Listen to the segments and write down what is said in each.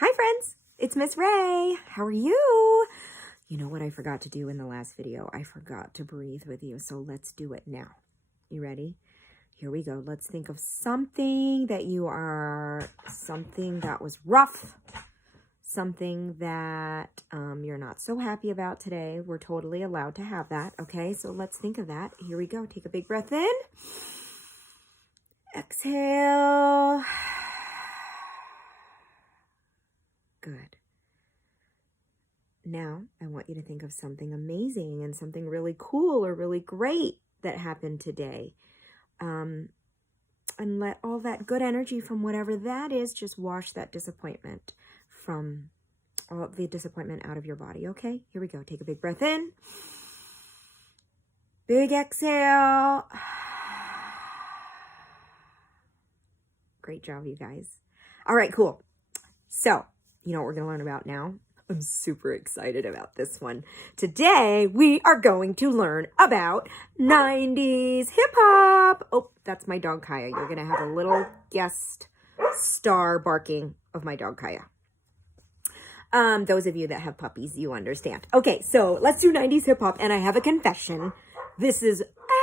Hi friends, it's Miss Rae. How are you? You know what I forgot to do in the last video? I forgot to breathe with you, so let's do it now. You ready? Here we go. Let's think of something that something that was rough, something that you're not so happy about today. We're totally allowed to have that, okay? So let's think of that. Here we go. Take a big breath in. Exhale. Good. Now, I want you to think of something amazing and something really cool or really great that happened today. And let all that good energy from whatever that is just wash that disappointment from all the disappointment out of your body, okay? Here we go. Take a big breath in. Big exhale. Great job, you guys. All right, cool. So, you know what we're going to learn about now? I'm super excited about this one. Today, we are going to learn about 90s hip hop. Oh, that's my dog Kaya. You're going to have a little guest star barking of my dog Kaya. Those of you that have puppies, you understand. Okay, so let's do 90s hip hop. And I have a confession. This is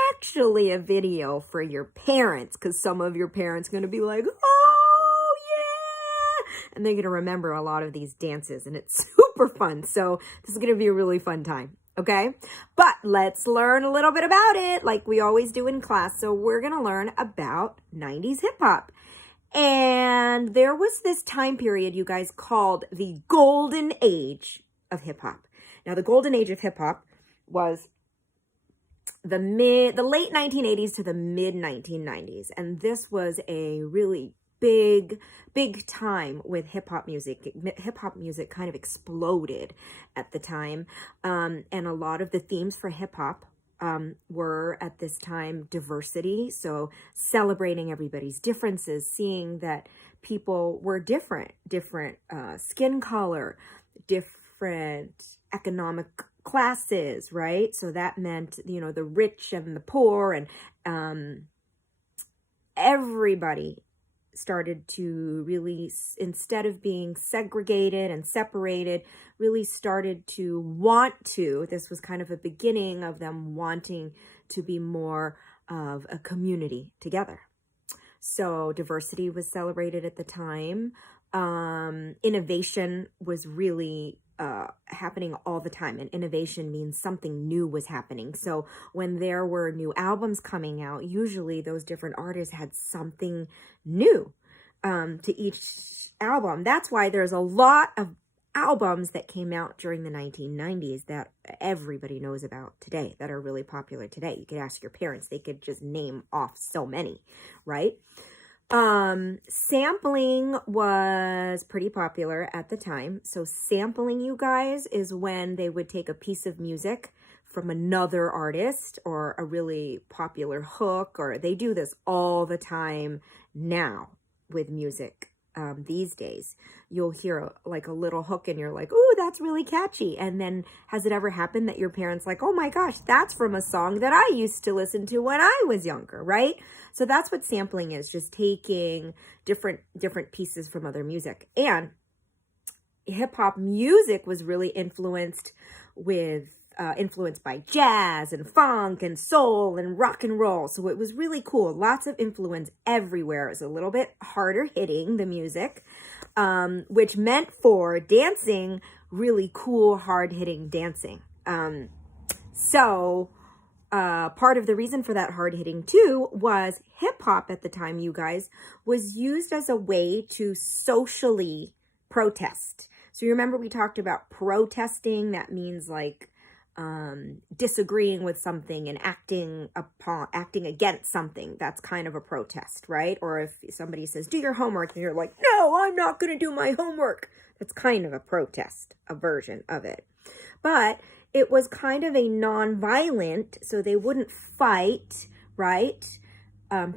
actually a video for your parents, because some of your parents are going to be like, oh, yeah. And they're going to remember a lot of these dances, and it's super fun. So this is going to be a really fun time, okay? But let's learn a little bit about it like we always do in class. So we're going to learn about 90s hip hop. And there was this time period, you guys, called the golden age of hip hop. Now, the golden age of hip hop was the late 1980s to the mid 1990s. And this was a really big time with hip hop music. Hip hop music kind of exploded at the time. And a lot of the themes for hip hop were at this time diversity. So celebrating everybody's differences, seeing that people were different skin color, different economic classes, right? So that meant, you know, the rich and the poor, and everybody started to really, instead of being segregated and separated, really started to want to, this was kind of a beginning of them wanting to be more of a community together. So diversity was celebrated at the time. Innovation was really happening all the time, and innovation means something new was happening. So when there were new albums coming out, usually those different artists had something new to each album. That's why there's a lot of albums that came out during the 1990s that everybody knows about today, that are really popular today. You could ask your parents, they could just name off so many, right? Sampling was pretty popular at the time. So sampling, you guys, is when they would take a piece of music from another artist or a really popular hook, or they do this all the time now with music. These days, you'll hear like a little hook and you're like, ooh, that's really catchy. And then has it ever happened that your parents like, oh my gosh, that's from a song that I used to listen to when I was younger, right? So that's what sampling is, just taking different pieces from other music. And hip hop music was really influenced by jazz and funk and soul and rock and roll. So it was really cool. Lots of influence everywhere. It was a little bit harder hitting, the music, which meant for dancing, really cool, hard hitting dancing. So part of the reason for that hard hitting too was hip hop at the time, you guys, was used as a way to socially protest. So you remember we talked about protesting. That means like disagreeing with something and acting against something. That's kind of a protest, right? Or if somebody says, do your homework, and you're like, no, I'm not going to do my homework. That's kind of a protest, a version of it. But it was kind of a non-violent, so they wouldn't fight, right?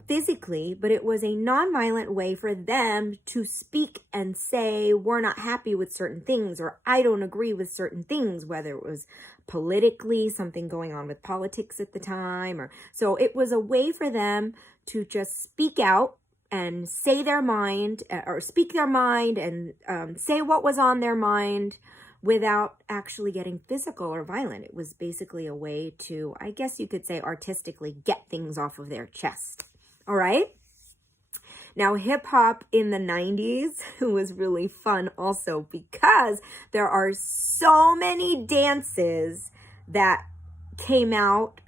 Physically, but it was a non-violent way for them to speak and say, we're not happy with certain things, or I don't agree with certain things, whether it was politically, something going on with politics at the time, or so it was a way for them to just speak out and say their mind or speak their mind and say what was on their mind without actually getting physical or violent. It was basically a way to, I guess you could say, artistically get things off of their chest. All right. Now, hip hop in the 90s was really fun also because there are so many dances that came out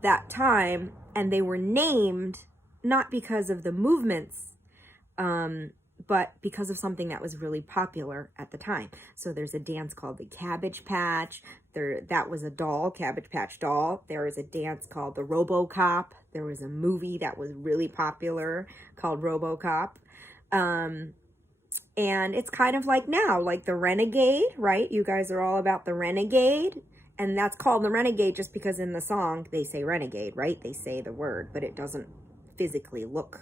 that time, and they were named not because of the movements, but because of something that was really popular at the time. So there's a dance called the Cabbage Patch. That was a doll, Cabbage Patch doll. There is a dance called the RoboCop. There was a movie that was really popular called RoboCop. And it's kind of like now, like the Renegade, right? You guys are all about the Renegade. And that's called the Renegade just because in the song they say Renegade, right? They say the word, but it doesn't physically look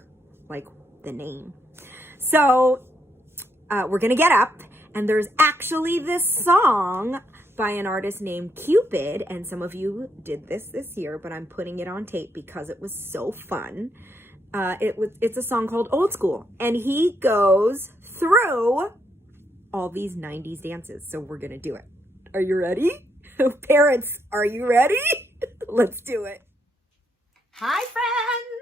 like the name. So we're going to get up, and there's actually this song by an artist named Cupid, and some of you did this year, but I'm putting it on tape because it was so fun. It's a song called Old School, and he goes through all these 90s dances, so we're going to do it. Are you ready? Parents, are you ready? Let's do it. Hi, friends.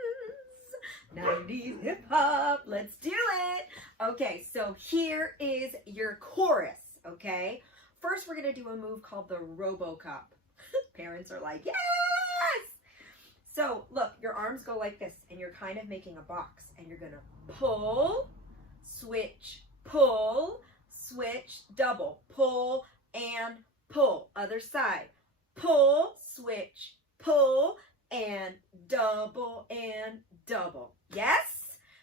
90s hip hop. Let's do it. Okay, so here is your chorus, okay? First, we're going to do a move called the RoboCop. Parents are like, yes! So, look, your arms go like this, and you're kind of making a box, and you're going to pull, switch, double, pull, and pull. Other side. Pull, switch, pull, and double, Yes?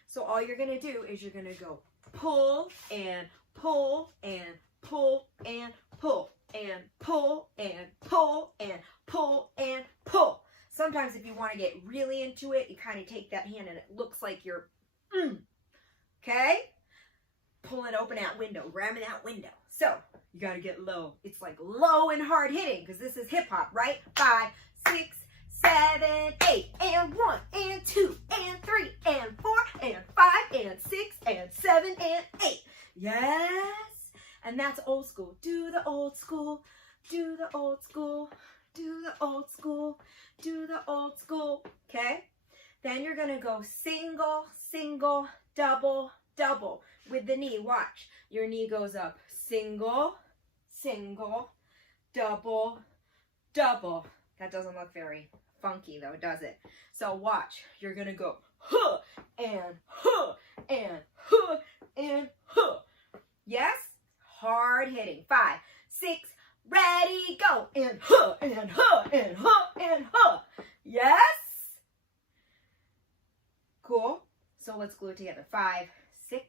So all you're going to do is you're going to go pull, and pull, and pull, and pull, and pull, and pull, and pull, and pull. Sometimes if you want to get really into it, you kind of take that hand and it looks like you're, okay? Pulling open that window, ramming that window. So you got to get low. It's like low and hard hitting because this is hip hop, right? 5, 6, 7, 8, and 1, and 2, and 3, and 4, and 5, and 6, and 7, and 8. Yes. And that's old school. Do the old school. Do the old school. Do the old school. Do the old school. Okay? Then you're going to go single, single, double, double with the knee. Watch. Your knee goes up. Single, single, double, double. That doesn't look very funky though, does it? So watch. You're going to go huh and huh and huh and huh. Yes? Hard hitting. 5, 6, ready, go. And huh and huh and huh and huh. Yes? Cool. So let's glue it together. 5, 6,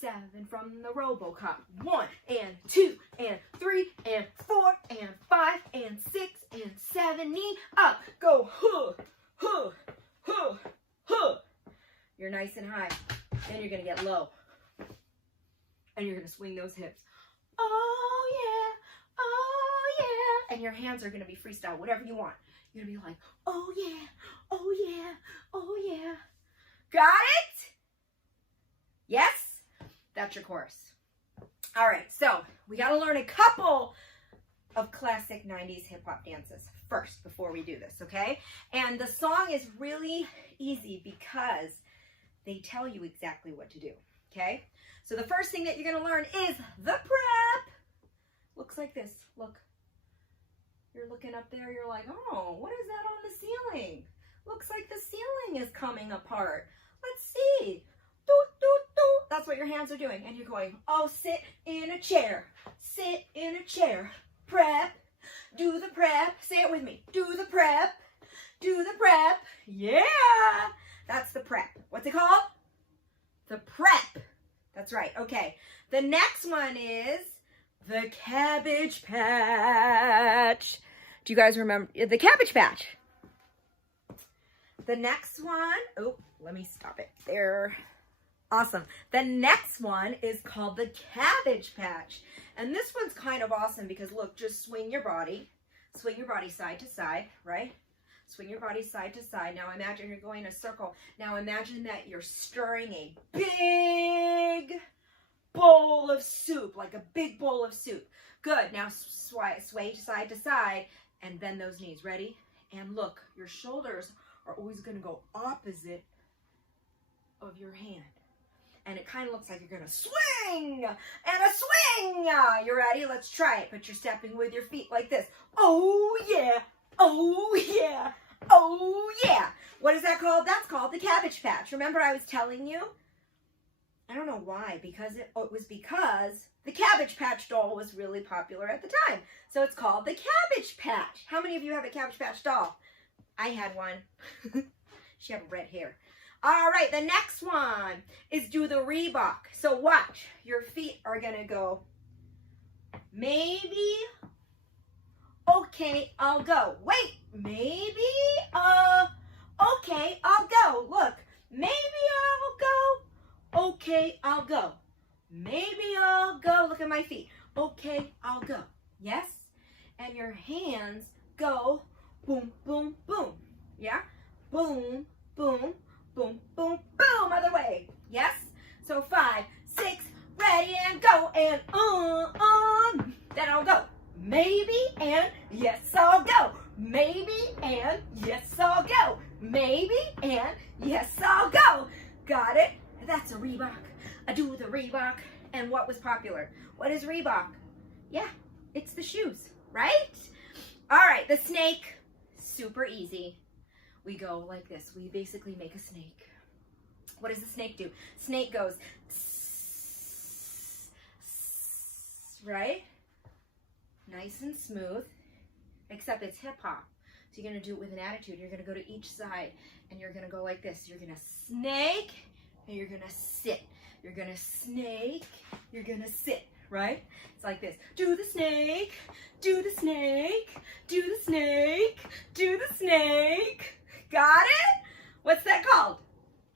7 from the RoboCop. 1 and 2 and 3 and 4 and 5 and 6 and 7. Knee up. Go huh, huh, huh, huh. You're nice and high. Then you're going to get low. And you're going to swing those hips. Oh yeah, oh yeah. And your hands are going to be freestyle, whatever you want. You're going to be like, oh yeah, oh yeah, oh yeah. Got it? Yes? That's your chorus. All right, so we got to learn a couple of classic 90s hip hop dances first before we do this, okay? And the song is really easy because they tell you exactly what to do, okay? So the first thing that you're going to learn is the prep. Looks like this. Look. You're looking up there. You're like, oh, what is that on the ceiling? Looks like the ceiling is coming apart. Let's see. Doot, doot, doot. That's what your hands are doing. And you're going, oh, sit in a chair. Sit in a chair. Prep. Do the prep. Say it with me. Do the prep. Do the prep. Yeah. That's the prep. What's it called? The prep. That's right. Okay. The next one is the Cabbage Patch. Do you guys remember the Cabbage Patch? The next one, oh, let me stop it there. Awesome. The next one is called the Cabbage Patch. And this one's kind of awesome because look, just swing your body side to side, right? Swing your body side to side. Now imagine you're going in a circle. Now imagine that you're stirring a big bowl of soup, like a big bowl of soup. Good. Now sway side to side and bend those knees. Ready? And look, your shoulders are always going to go opposite of your hand. And it kind of looks like you're going to swing and a swing. You ready? Let's try it. But you're stepping with your feet like this. Oh, yeah. Oh, yeah. Oh, yeah. What is that called? That's called the Cabbage Patch. Remember I was telling you? I don't know why. Because it was because the Cabbage Patch doll was really popular at the time. So it's called the Cabbage Patch. How many of you have a Cabbage Patch doll? I had one. She had red hair. All right, the next one is do the Reebok. So watch, your feet are gonna go, maybe, okay, I'll go. Wait, maybe, okay, I'll go. Look, maybe I'll go, okay, I'll go. Maybe I'll go, look at my feet. Okay, I'll go, yes? And your hands go boom, boom, boom, yeah? Boom, boom, boom, boom, boom, other way. Yes? So 5, 6, ready and go. And then I'll go. Maybe and yes, I'll go. Maybe and yes, I'll go. Maybe and yes, I'll go. Got it? That's a Reebok. I do the Reebok. And what was popular? What is Reebok? Yeah, it's the shoes, right? All right, the snake, super easy. We go like this. We basically make a snake. What does the snake do? Snake goes, right? Nice and smooth, except it's hip hop. So you're going to do it with an attitude. You're going to go to each side and you're going to go like this. You're going to snake and you're going to sit. You're going to snake, you're going to sit, right? It's like this. Do the snake, do the snake, do the snake, do the snake. Got it? What's that called?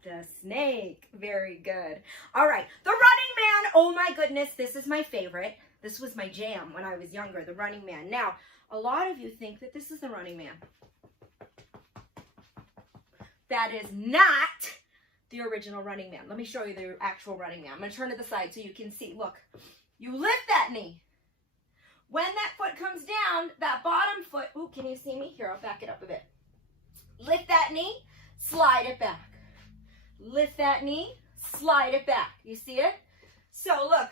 The snake. Very good. All right. The Running Man. Oh my goodness. This is my favorite. This was my jam when I was younger. The Running Man. Now, a lot of you think that this is the Running Man. That is not the original Running Man. Let me show you the actual Running Man. I'm going to turn to the side so you can see. Look. You lift that knee. When that foot comes down, that bottom foot. Ooh, can you see me? Here, I'll back it up a bit. Lift that knee, slide it back. Lift that knee, slide it back. You see it? So look,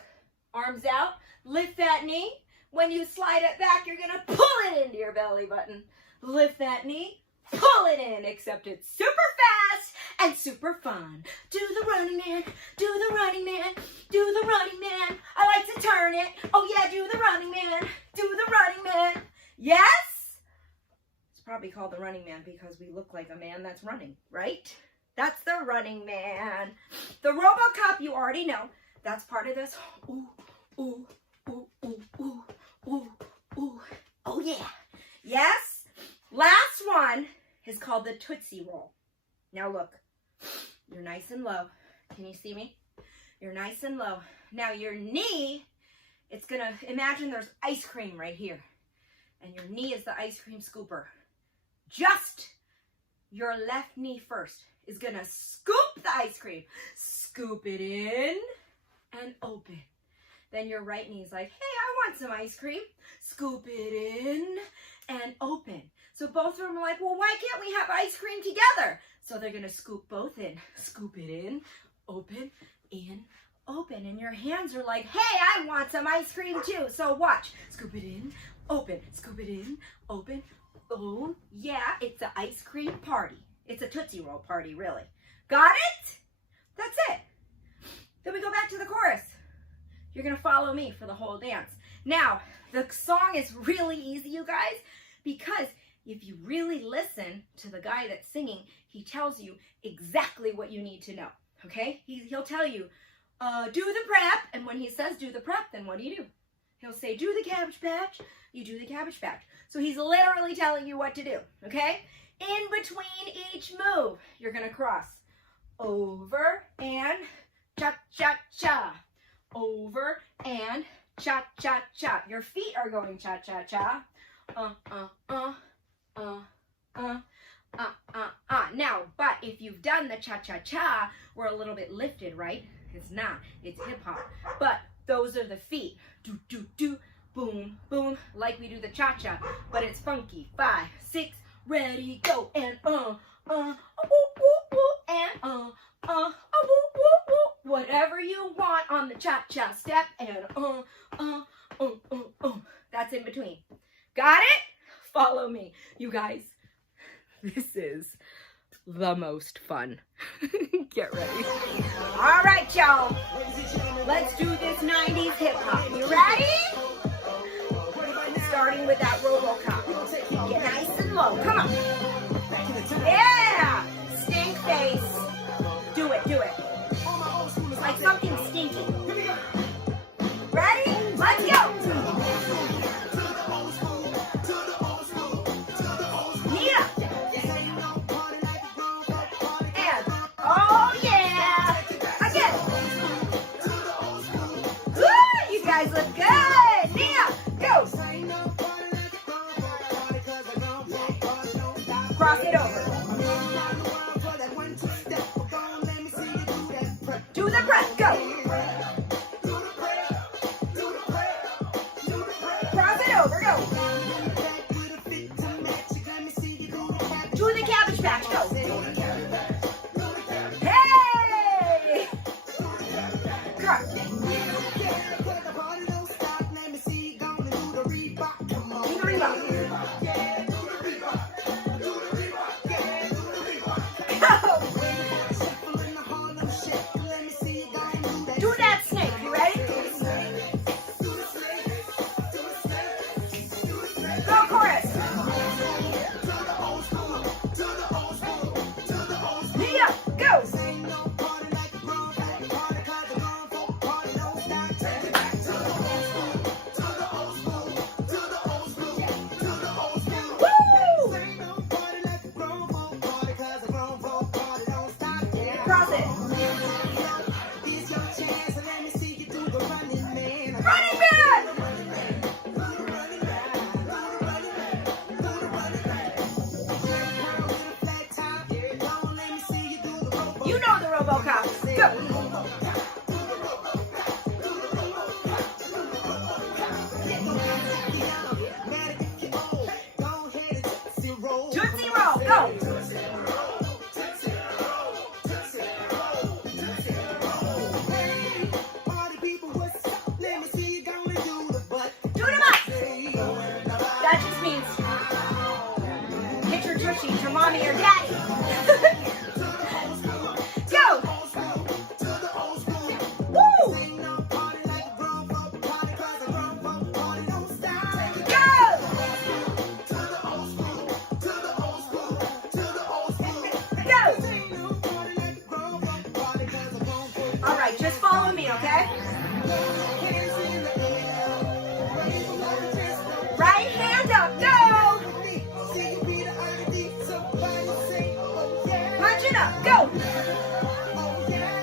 arms out, lift that knee. When you slide it back, you're going to pull it into your belly button. Lift that knee, pull it in, except it's super fast and super fun. Do the Running Man, do the Running Man, do the Running Man. I like to turn it. Oh yeah, do the Running Man, do the Running Man. Yes? Probably called the Running Man because we look like a man that's running, right? That's the Running Man. The RoboCop, you already know. That's part of this. Ooh, ooh, ooh, ooh, ooh, ooh, ooh. Oh, yeah. Yes? Last one is called the Tootsie Roll. Now, look. You're nice and low. Can you see me? You're nice and low. Now, your knee, it's going to, imagine there's ice cream right here. And your knee is the ice cream scooper. Just your left knee first is going to scoop the ice cream. Scoop it in and open. Then your right knee is like, hey, I want some ice cream. Scoop it in and open. So both of them are like, well, why can't we have ice cream together? So they're going to scoop both in. Scoop it in, open, open. And your hands are like, hey, I want some ice cream too. So watch. Scoop it in, open. Scoop it in, open. Oh, yeah, it's an ice cream party. It's a Tootsie Roll party, really. Got it? That's it. Then we go back to the chorus. You're going to follow me for the whole dance. Now, the song is really easy, you guys, because if you really listen to the guy that's singing, he tells you exactly what you need to know, okay? He'll tell you, do the prep, and when he says do the prep, then what do? He'll say, do the Cabbage Patch. You do the Cabbage Patch. So he's literally telling you what to do, okay? In between each move, you're going to cross over and cha-cha-cha. Over and cha-cha-cha. Your feet are going cha-cha-cha. Now, but if you've done the cha-cha-cha, we're a little bit lifted, right? It's not. It's hip-hop. But those are the feet. Do, do, do. Boom, boom. Like we do the cha-cha. But it's funky. 5, 6, ready, go. And woo, woo, woo. And woo, woo, woo. Whatever you want on the cha-cha step. And that's in between. Got it? Follow me, you guys. This is the most fun. Get ready. All right, y'all. Let's do this 90s hip hop. You ready? Starting with that RoboCop. Get nice and low. Come on. Yeah. Stink face. Do it. Do it. Like something stinky. Ready? Let's go. Look good. Nia, go. Cross it over. Do the press. Go. Cross it over. Go. Do the cabbage patch. Go. Hey. Cross. RoboCop. Go. Tootsie roll. Go. Do them up. That just means hit your tushy to mommy or daddy. Just follow me, okay? Right hand up, go! Punch it up, go!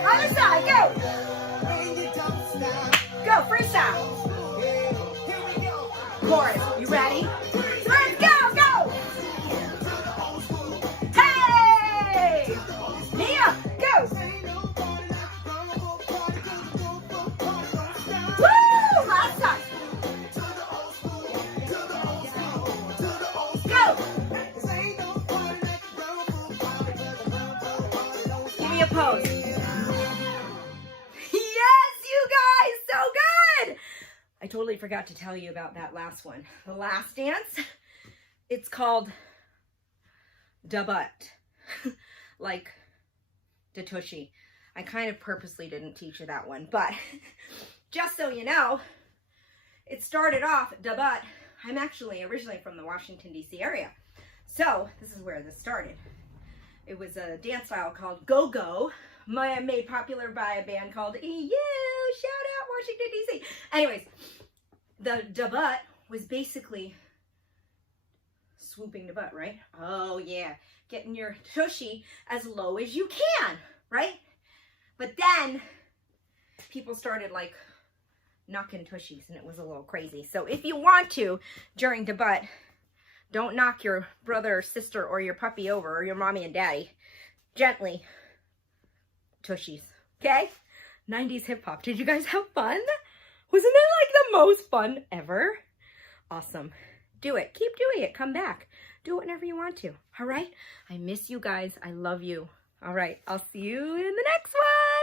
Other side, go! Go, freestyle! Chorus, you ready? Let's go, go! Hey! Nia, go! A pose. Yes, you guys, so good. I totally forgot to tell you about that last one. The last dance, it's called da butt, like da tushy. I kind of purposely didn't teach you that one, but just so you know, it started off da butt. I'm actually originally from the Washington, D.C. area, so this is where this started. It was a dance style called Go-Go, made popular by a band called EU. Shout out Washington, D.C. Anyways, the da butt was basically swooping the butt, right? Oh, yeah. Getting your tushy as low as you can, right? But then people started like knocking tushies and it was a little crazy. So if you want to, during da butt, Don't knock your brother or sister or your puppy over, or your mommy and daddy. Gently. Tushies. Okay? 90s hip hop. Did you guys have fun? Wasn't it like the most fun ever? Awesome. Do it. Keep doing it. Come back. Do it whenever you want to. All right? I miss you guys. I love you. All right. I'll see you in the next one.